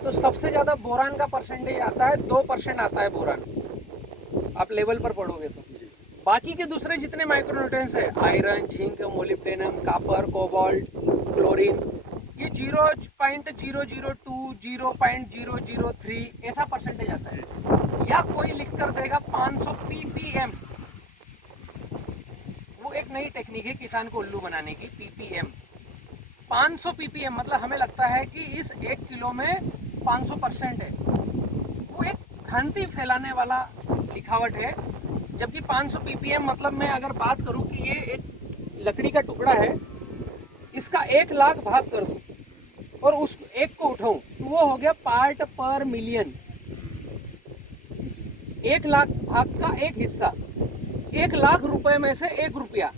तो सबसे ज़्यादा बोरान का परसेंटेज आता है 2% आता है बोरान, आप लेवल पर पढ़ोगे तो। बाकी के दूसरे जितने माइक्रोन्यूट्रिएंट्स है, iron, zinc, molybdenum, copper, cobalt, chlorine, ये 0.002, 0.003 ऐसा परसेंटेज आता है। या कोई लिख कर देगा 500 ppm, वो एक नई टेक्निक है किसान को उल्लू बनाने की, ppm 500 ppm मतलब हमें लगता है कि इस 1 किलो में 500% है। वो एक भ्रांति फैलाने वाला लिखावट है। जबकि 500 ppm मतलब मैं अगर बात करूं कि ये एक लकड़ी का टुकड़ा है, इसका 1 लाख भाग कर दूं और उस एक को उठाऊं तो वो हो गया पार्ट पर मिलियन। 1 लाख भाग का एक हिस्सा, 1 लाख रुपए में से 1 रुपया,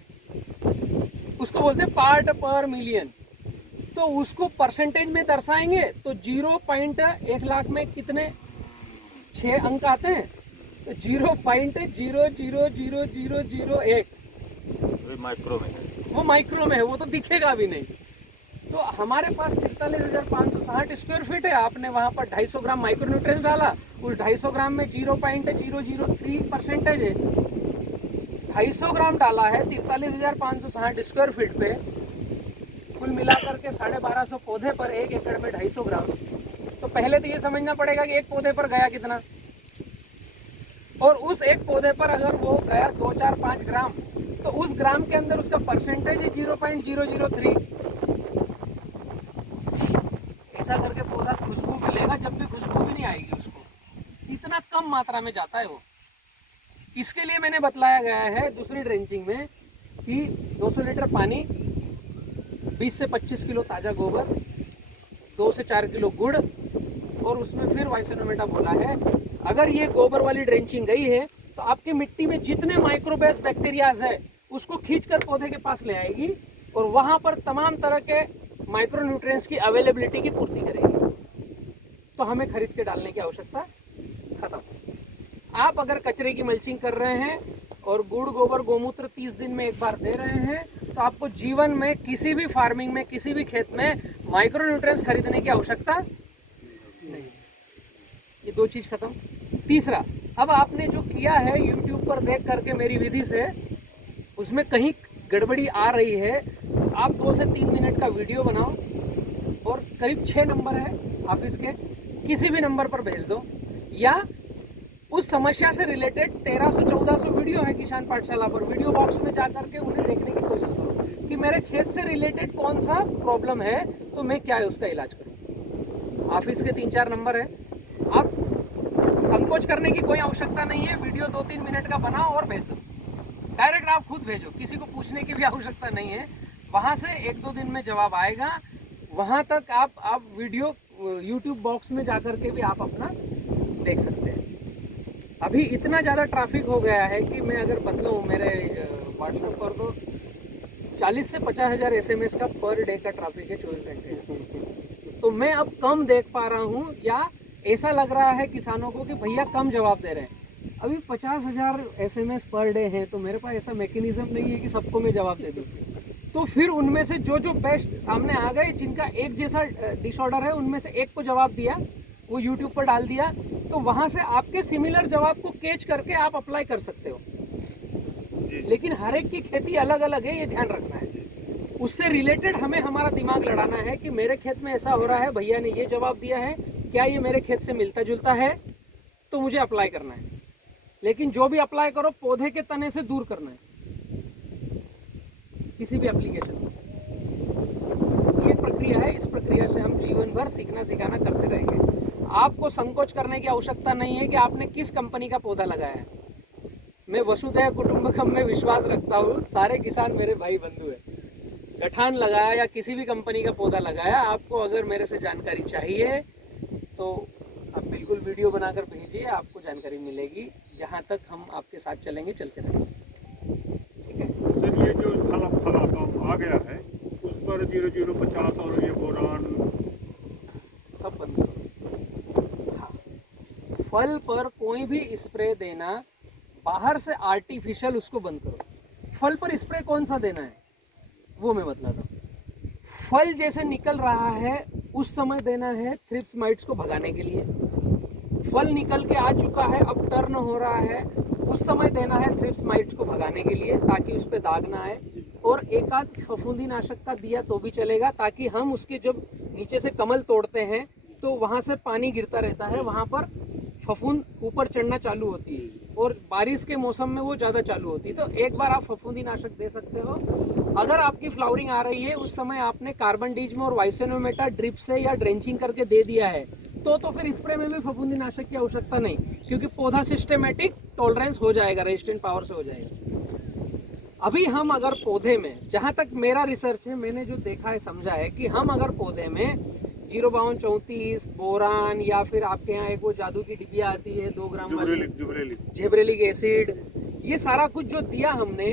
उसको बोलते हैं पार्ट पर मिलियन। तो उसको परसेंटेज में दर्शाएंगे तो 0.1 लाख में कितने 6 अंक आते हैं, तो 0.0000001 माइक्रो में है, वो माइक्रो में है, वो तो दिखेगा भी नहीं। तो हमारे पास 43,560 स्क्वायर फीट है, आपने वहाँ पर 250 ग्राम माइक्रोन्यूट्रिएंट्स डाला, उस 250 ग्राम में 0.003 परसेंटेज है। 250 ग्राम डाला है 43,560 स्क्वायर फीट पे, कुल मिलाकर के 1250 पौधे पर 1 एकड़ में 250 ग्राम। तो पहले तो ये समझना पड़ेगा कि एक पौधे पर गया कितना, और उस एक पौधे पर अगर वो गया 2, 4, 5 ग्राम, तो उस ग्राम के अंदर उसका परसेंटेज है 0.003। ऐसा करके पौधा खुशबू मिलेगा, जब भी खुशबू भी नहीं आएगी उसको, इतना कम मात्रा में जाता है वो। इसके लिए मैंने बतलाया गया है दूसरी ड्रेंचिंग में कि 200 लीटर पानी, 20 से 25 किलो ताज़ा गोबर, 2 से 4 किलो गुड़, और उसमें फिर वाइसिनोमेटा बोला है। अगर ये गोबर वाली ड्रेंचिंग गई है तो आपकी मिट्टी में जितने माइक्रोबेस बैक्टीरियाज है उसको खींचकर पौधे के पास ले आएगी और वहाँ पर तमाम तरह के माइक्रोन्यूट्रिएंट्स की अवेलेबिलिटी की पूर्ति करेगी। तो हमें खरीद के डालने की आवश्यकता खत्म। आप अगर कचरे की मल्चिंग कर रहे हैं और गुड़, गोबर, गोमूत्र 30 दिन में एक बार दे रहे हैं, तो आपको जीवन में किसी भी फार्मिंग में, किसी भी खेत में माइक्रोन्यूट्रिएंट्स खरीदने की आवश्यकता नहीं। ये 2 चीज़ खत्म। तीसरा, अब आपने जो किया है YouTube पर देख करके मेरी विधि से, उसमें कहीं गड़बड़ी आ रही है, आप 2 से 3 मिनट का वीडियो बनाओ और करीब 6 नंबर है ऑफिस के, किसी भी नंबर पर भेज दो, या उस समस्या से रिलेटेड 1300-1400 वीडियो है किसान पाठशाला पर, वीडियो बॉक्स में जा करके उन्हें देखने की कोशिश करो कि मेरे खेत से रिलेटेड कौन सा प्रॉब्लम है, तो मैं क्या है उसका इलाज करूँ। ऑफिस के 3-4 नंबर है, आप संकोच करने की कोई आवश्यकता नहीं है, वीडियो 2-3 मिनट का बनाओ और भेज दो, डायरेक्ट आप खुद भेजो, किसी को पूछने की भी आवश्यकता नहीं है। वहाँ से 1-2 दिन में जवाब आएगा, वहाँ तक आप वीडियो यूट्यूब बॉक्स में जा कर के भी आप अपना देख सकते हैं। अभी इतना ज़्यादा ट्रैफिक हो गया है कि मैं अगर बतलाऊँ, मेरे व्हाट्सएप पर तो 40 से 50 हज़ार SMS का पर डे का ट्रैफिक है 24 घंटे। तो मैं अब कम देख पा रहा हूँ, या ऐसा लग रहा है किसानों को कि भैया कम जवाब दे रहे हैं। अभी 50,000 SMS पर डे है, तो मेरे पास ऐसा मैकेनिज्म नहीं है कि सबको मैं जवाब दे दूँ। तो फिर उनमें से जो बेस्ट सामने आ गए, जिनका एक जैसा डिसऑर्डर है, उनमें से एक को जवाब दिया, वो यूट्यूब पर डाल दिया, तो वहाँ से आपके सिमिलर जवाब को कैच करके आप अप्लाई कर सकते हो। लेकिन हर एक की खेती अलग अलग है, ये ध्यान रखना है। उससे रिलेटेड हमें हमारा दिमाग लड़ाना है कि मेरे खेत में ऐसा हो रहा है, भैया ने ये जवाब दिया है, क्या ये मेरे खेत से मिलता जुलता है, तो मुझे अप्लाई करना है। लेकिन जो भी अप्लाई करो पौधे के तने से दूर करना है, किसी भी एप्लीकेशन में। ये प्रक्रिया है, इस प्रक्रिया से हम जीवन भर सीखना सिखाना करते रहेंगे। आपको संकोच करने की आवश्यकता नहीं है कि आपने किस कंपनी का पौधा लगाया है। मैं वसुधैव कुटुंबकम में विश्वास रखता हूँ, सारे किसान मेरे भाई बंधु हैं। गठान लगाया या किसी भी कंपनी का पौधा लगाया, आपको अगर मेरे से जानकारी चाहिए तो आप बिल्कुल वीडियो बनाकर भेजिए, आपको जानकारी मिलेगी। जहाँ तक हम आपके साथ चलेंगे, चलते रहेंगे। ठीक है सर, ये जो थला काम आ गया है उस पर 0050 और ये बोरान सब बंद करो। हाँ, फल पर कोई भी स्प्रे देना बाहर से आर्टिफिशियल, उसको बंद करो। फल पर स्प्रे कौन सा देना है वो मैं बतलाता हूँ। फल जैसे निकल रहा है उस समय देना है थ्रिप्स माइट्स को भगाने के लिए। फल निकल के आ चुका है, अब टर्न हो रहा है, उस समय देना है थ्रिप्स माइट्स को भगाने के लिए ताकि उस पर दाग ना आए। और एक आध फफूंदी नाशक का दिया तो भी चलेगा, ताकि हम उसके जब नीचे से कमल तोड़ते हैं तो वहाँ से पानी गिरता रहता है, वहाँ पर फफूंद ऊपर चढ़ना चालू होती है और बारिश के मौसम में वो ज़्यादा चालू होती है। तो एक बार आप फफूंदी नाशक दे सकते हो। अगर आपकी फ्लावरिंग आ रही है उस समय आपने कार्बन डीजम और वाइसेनोमेटा ड्रिप से या ड्रेंचिंग करके दे दिया है तो फिर स्प्रे में भी फफूंदी नाशक की आवश्यकता नहीं, क्योंकि पौधा सिस्टेमेटिक टॉलरेंस हो जाएगा, रेजिस्टेंट पावर से हो जाएगा। अभी हम अगर पौधे में, जहाँ तक मेरा रिसर्च है, मैंने जो देखा है समझा है कि हम अगर पौधे में 05234 बोरान या फिर आपके यहाँ एक वो जादू की डिबिया आती है 2 ग्राम वाली जिब्रेलिक एसिड, ये सारा कुछ जो दिया हमने,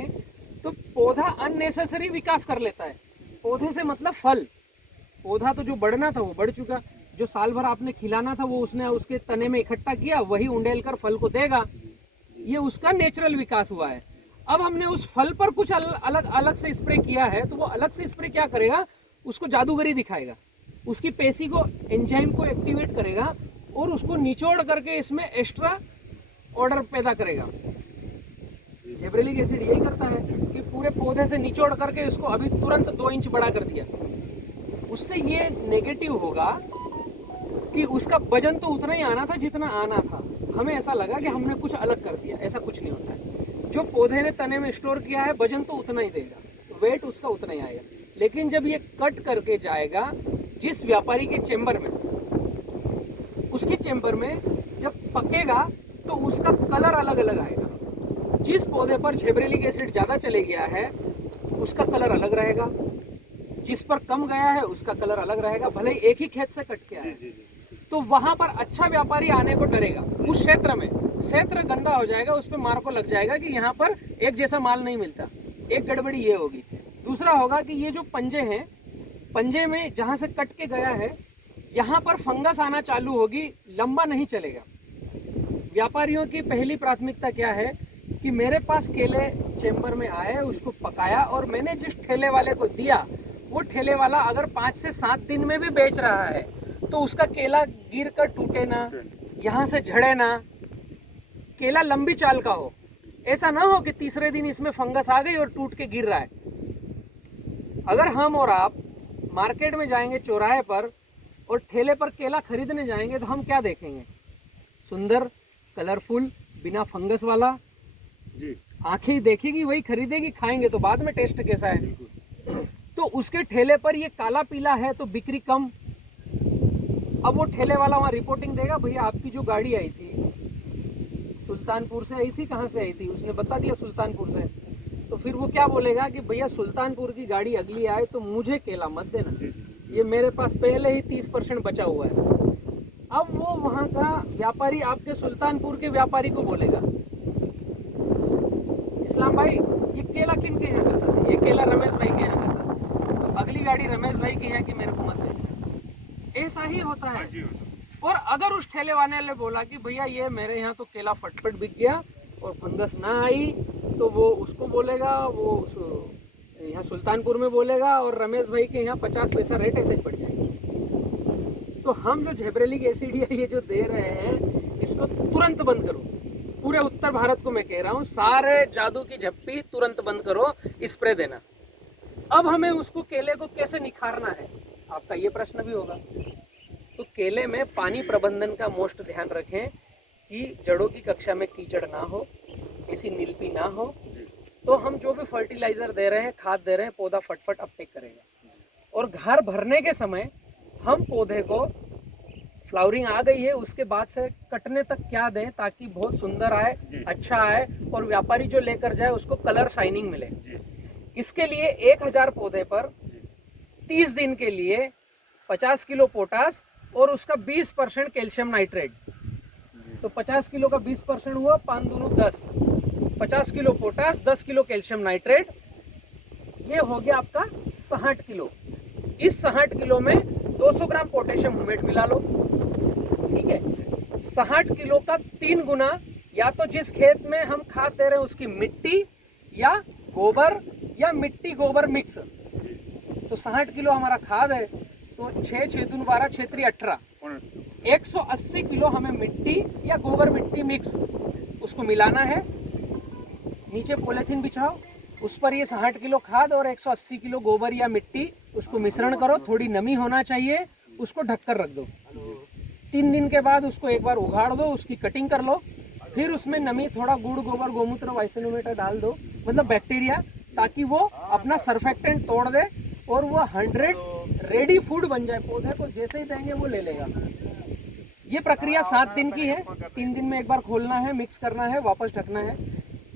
तो पौधा अननेसेसरी विकास कर लेता है। पौधे से मतलब फल, पौधा तो जो बढ़ना था वो बढ़ चुका, जो साल भर आपने खिलाना था वो उसने उसके तने में इकट्ठा किया, वही उंडेल कर फल को देगा, ये उसका नेचुरल विकास हुआ है। अब हमने उस फल पर कुछ अलग से स्प्रे किया है, तो वो अलग से स्प्रे क्या करेगा, उसको जादूगरी दिखाएगा, उसकी पेशी को, एंजाइम को एक्टिवेट करेगा और उसको निचोड़ करके इसमें एक्स्ट्रा ऑर्डर पैदा करेगा। जिब्रेलिक एसिड यही करता है कि पूरे पौधे से निचोड़ करके इसको अभी तुरंत 2 इंच बड़ा कर दिया। उससे ये नेगेटिव होगा कि उसका वजन तो उतना ही आना था जितना आना था, हमें ऐसा लगा कि हमने कुछ अलग कर दिया। ऐसा कुछ नहीं होता है, जो पौधे ने तने में स्टोर किया है वजन तो उतना ही देगा, वेट उसका उतना ही आएगा। लेकिन जब ये कट करके जाएगा जिस व्यापारी के चेम्बर में, उसके चेम्बर में जब पकेगा तो उसका कलर अलग अलग आएगा। जिस पौधे पर जिब्रेलिक एसिड ज़्यादा चले गया है उसका कलर अलग रहेगा, जिस पर कम गया है उसका कलर अलग रहेगा, भले ही एक ही खेत से कट के आया है। तो वहां पर अच्छा व्यापारी आने को डरेगा। उस क्षेत्र में क्षेत्र गंदा हो जाएगा, उस पर मार को लग जाएगा कि यहाँ पर एक जैसा माल नहीं मिलता। एक गड़बड़ी ये होगी। दूसरा होगा कि ये जो पंजे हैं, पंजे में जहाँ से कट के गया है यहाँ पर फंगस आना चालू होगी, लंबा नहीं चलेगा। व्यापारियों की पहली प्राथमिकता क्या है कि मेरे पास केले चेम्बर में आए, उसको पकाया और मैंने जिस ठेले वाले को दिया, वो ठेले वाला अगर 5 से 7 दिन में भी बेच रहा है तो उसका केला गिर कर टूटे ना, यहाँ से झड़े ना, केला लंबी चाल का हो। ऐसा ना हो कि तीसरे दिन इसमें फंगस आ गई और टूट के गिर रहा है। अगर हम और आप मार्केट में जाएंगे चौराहे पर और ठेले पर केला खरीदने जाएंगे तो हम क्या देखेंगे, सुंदर, कलरफुल, बिना फंगस वाला। आंखें देखेगी वही खरीदेगी, खाएंगे तो बाद में टेस्ट कैसा है। तो उसके ठेले पर ये काला पीला है तो बिक्री कम। अब वो ठेले वाला वहाँ रिपोर्टिंग देगा, भैया आपकी जो गाड़ी आई थी सुल्तानपुर से आई थी, कहाँ से आई थी, उसने बता दिया सुल्तानपुर से। तो फिर वो क्या बोलेगा कि भैया सुल्तानपुर की गाड़ी अगली आए तो मुझे केला मत देना, ये मेरे पास पहले ही 30% बचा हुआ है। अब वो वहाँ का व्यापारी आपके सुल्तानपुर के व्यापारी को बोलेगा, इस्लाम भाई ये केला किन के यहाँ का था, ये केला रमेश भाई के यहाँ का था, तो अगली गाड़ी रमेश भाई की है कि मेरे को मत बेचना। ऐसा ही होता है। और अगर उस ठेले वाले ने बोला कि भैया ये मेरे यहाँ तो केला फटफट बिक गया और फंगस ना आई, तो वो उसको बोलेगा, वो यहाँ सुल्तानपुर में बोलेगा और रमेश भाई के यहाँ 50 पैसा रेट ऐसे ही पड़ जाएगा। तो हम जो जिब्रेलिक एसिड ये जो दे रहे हैं इसको तुरंत बंद करो। पूरे उत्तर भारत को मैं कह रहा हूँ, सारे जादू की झप्पी तुरंत बंद करो स्प्रे देना। अब हमें उसको केले को कैसे निखारना है, आपका ये प्रश्न भी होगा। तो केले में पानी प्रबंधन का मोस्ट ध्यान रखें कि जड़ों की कक्षा में कीचड़ ना हो, ऐसी नीलपी ना हो। तो हम जो भी फर्टिलाइजर दे रहे हैं, खाद दे रहे हैं, पौधा फटफट अपटेक करेगा। और घर भरने के समय हम पौधे को, फ्लावरिंग आ गई है उसके बाद से कटने तक क्या दें ताकि बहुत सुंदर आए, अच्छा आए और व्यापारी जो लेकर जाए उसको कलर शाइनिंग मिले। इसके लिए 1000 पौधे पर 30 दिन के लिए 50 किलो पोटास और उसका 20% कैल्शियम नाइट्रेट। तो 50 किलो का 20% हुआ 5 दूनी 10, 50 kilo potash, 10 kilo calcium nitrate, ये हो गया आपका 60 किलो। इस 60 किलो में 200 ग्राम पोटेशियम ह्यूमेट मिला लो, ठीक है। 60 किलो का 3 गुना, या तो जिस खेत में हम खाद दे रहे हैं उसकी मिट्टी या गोबर या मिट्टी गोबर मिक्स। तो 60 किलो हमारा खाद है तो 6 6 दून 12 क्षेत्रीय 18 180 किलो हमें मिट्टी या गोबर मिट्टी मिक्स उसको मिलाना है। नीचे पॉलीथीन बिछाओ, उस पर ये 60 किलो खाद और 180 किलो गोबर या मिट्टी उसको मिश्रण करो, थोड़ी नमी होना चाहिए, उसको ढककर रख दो। 3 दिन के बाद उसको एक बार उगाड़ दो, उसकी कटिंग कर लो, फिर उसमें नमी, थोड़ा गुड़, गोबर, गोमूत्र, वाइसेनोमीटर डाल दो, मतलब बैक्टीरिया, ताकि वो अपना सर्फेक्टेंट तोड़ दे और वो 100 रेडी फूड बन जाए। पौधे को जैसे ही देंगे वो ले लेगा। ये प्रक्रिया 7 दिन की है। 3 दिन में एक बार खोलना है, मिक्स करना है, वापस ढकना है।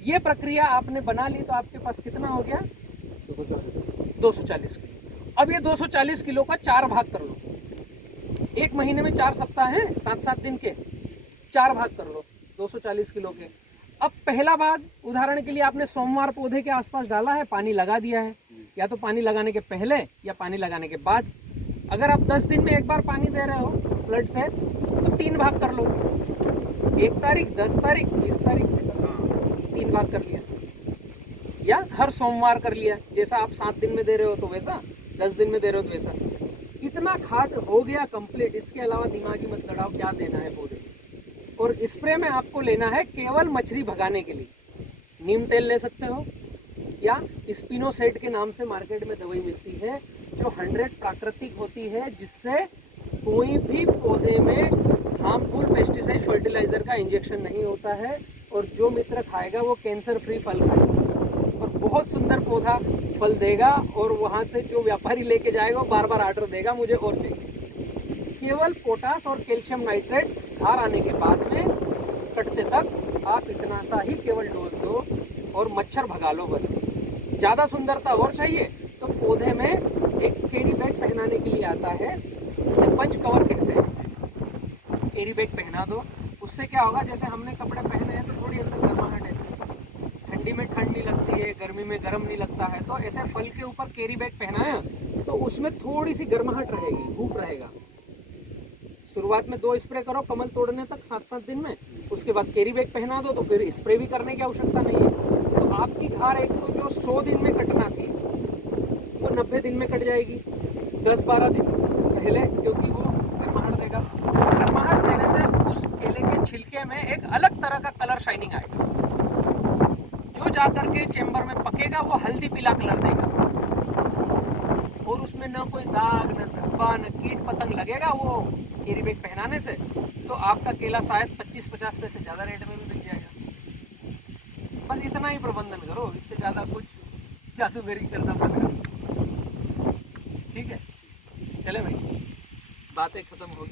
ये प्रक्रिया आपने बना ली तो आपके पास कितना हो गया? 240 किलो। अब ये 240 किलो का 4 भाग कर लो। 1 महीने में 4 सप्ताह हैं, 7-7 दिन के, 4 भाग कर लो 240 किलो के। अब पहला भाग, उदाहरण के लिए आपने सोमवार पौधे के आसपास डाला है, पानी लगा दिया है, या तो पानी लगाने के पहले या पानी लगाने के बाद। अगर आप 10 दिन में एक बार पानी दे रहे हो फ्लड से, तो 3 भाग कर लो, 1 तारीख, 10 तारीख, 20 तारीख, 3 भाग कर लिया, या हर सोमवार कर लिया। जैसा आप 7 दिन में दे रहे हो तो वैसा, 10 दिन में दे रहे हो तो वैसा। इतना खाद हो गया कंप्लीट। इसके अलावा दिमागी मत लड़ाओ क्या देना है पौधे। और स्प्रे में आपको लेना है केवल मच्छरी भगाने के लिए। नीम तेल ले सकते हो, या स्पिनोसेड के नाम से मार्केट में दवाई मिलती है जो 100 प्राकृतिक होती है, जिससे कोई भी पौधे में हार्मफुल पेस्टिसाइड फर्टिलाइजर का इंजेक्शन नहीं होता है, और जो मित्र खाएगा वो कैंसर फ्री फल खाएगा और बहुत सुंदर पौधा फल देगा, और वहाँ से जो व्यापारी लेके जाएगा वो बार बार ऑर्डर देगा, मुझे और चाहिए। केवल पोटास और कैल्शियम नाइट्रेट धार आने के बाद में कटते तक आप इतना सा ही केवल डोज दो और मच्छर भगा लो बस। ज़्यादा सुंदरता और चाहिए तो पौधे में एक कैरी बैग पहनाने के लिए आता है, उसे पंच कवर कहते हैं। कैरी बैग पहना दो, उससे क्या होगा, जैसे हमने कपड़े पहने हैं तो थोड़ी अंदर गर्माहट है, ठंडी में ठंड नहीं लगती है, गर्मी में गर्म नहीं लगता है, तो ऐसे फल के ऊपर कैरी बैग पहनाया तो उसमें थोड़ी सी गर्माहट रहेगी, धूप रहेगा। शुरुआत में 2 स्प्रे करो कमल तोड़ने तक 7-7 दिन में, उसके बाद कैरी बैग पहना दो तो फिर स्प्रे भी करने की आवश्यकता नहीं है। तो आपकी धार एक तो जो 100 दिन में कटना थी वो 90 दिन में कट जाएगी, 10-12 दिन पहले, क्योंकि वो गर्माहट देगा। गर्माहट देने से उस केले के छिलके में एक अलग तरह का कलर शाइनिंग आएगा, जो जाकर के चेम्बर में पकेगा वो हल्दी पीला कलर देगा, और उसमें न कोई दाग, न धब्बा, न कीट पतंग लगेगा वो कैरी बैग पहनाने से। तो आपका केला शायद 25-50 पैसे ज़्यादा रेट में भी बिक जाएगा। बस इतना ही प्रबंधन करो, इससे ज़्यादा कुछ जादूगरी करना मत करो। ठीक है, चले भाई, बातें खत्म होगी।